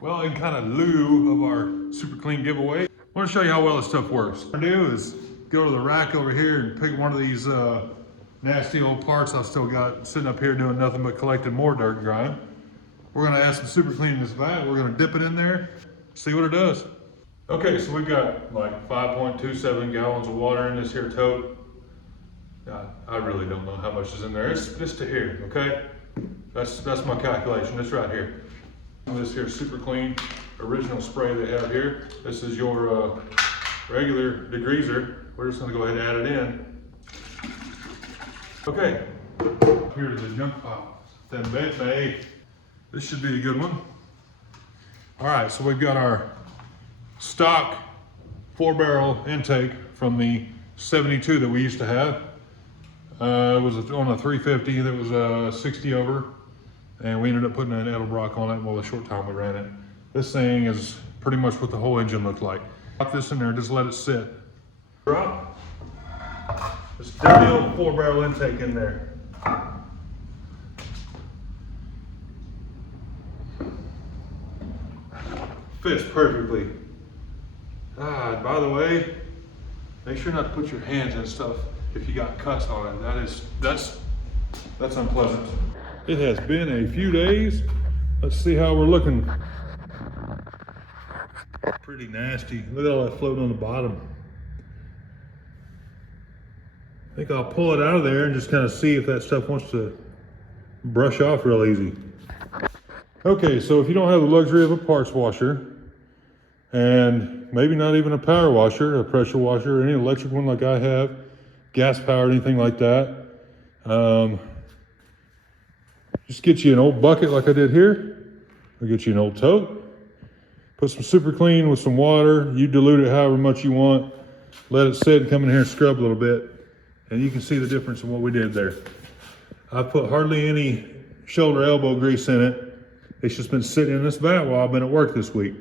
Well, in kind of lieu of our super clean giveaway, I want to show you how well this stuff works. What I do is go to the rack over here and pick one of these nasty old parts I've still got sitting up here doing nothing but collecting more dirt and grime. We're gonna add some super clean in this vat. We're gonna dip it in there, see what it does. Okay, so we've got like 5.27 gallons of water in this here tote. I really don't know how much is in there. It's just to here, okay? That's my calculation, it's right here. This here super clean original spray they have here. This is your regular degreaser. We're just gonna go ahead and add it in. Okay, here's the junk pile. Then baby, this should be a good one. All right, so we've got our stock 4-barrel intake from the 72 that we used to have. It was on a 350 that was 60 over. And we ended up putting an Edelbrock on it, well, the short time we ran it. This thing is pretty much what the whole engine looked like. Put this in there, just let it sit. Drop this dirty old 4-barrel intake in there. Fits perfectly. By the way, make sure not to put your hands in stuff if you got cuts on it. That's unpleasant. It has been a few days. Let's see how we're looking. Pretty nasty. Look at all that floating on the bottom. I think I'll pull it out of there and just kind of see if that stuff wants to brush off real easy. Okay, so if you don't have the luxury of a parts washer, and maybe not even a power washer, a pressure washer, or any electric one like I have, gas powered, anything like that, just get you an old bucket like I did here. Or get you an old tote. Put some super clean with some water. You dilute it however much you want. Let it sit and come in here and scrub a little bit. And you can see the difference in what we did there. I've put hardly any shoulder elbow grease in it. It's just been sitting in this vat while I've been at work this week.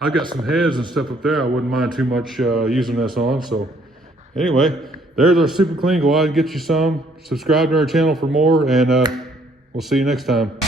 I've got some heads and stuff up there I wouldn't mind too much using this on. So anyway, there's our super clean. Go out and get you some. Subscribe to our channel for more, and we'll see you next time.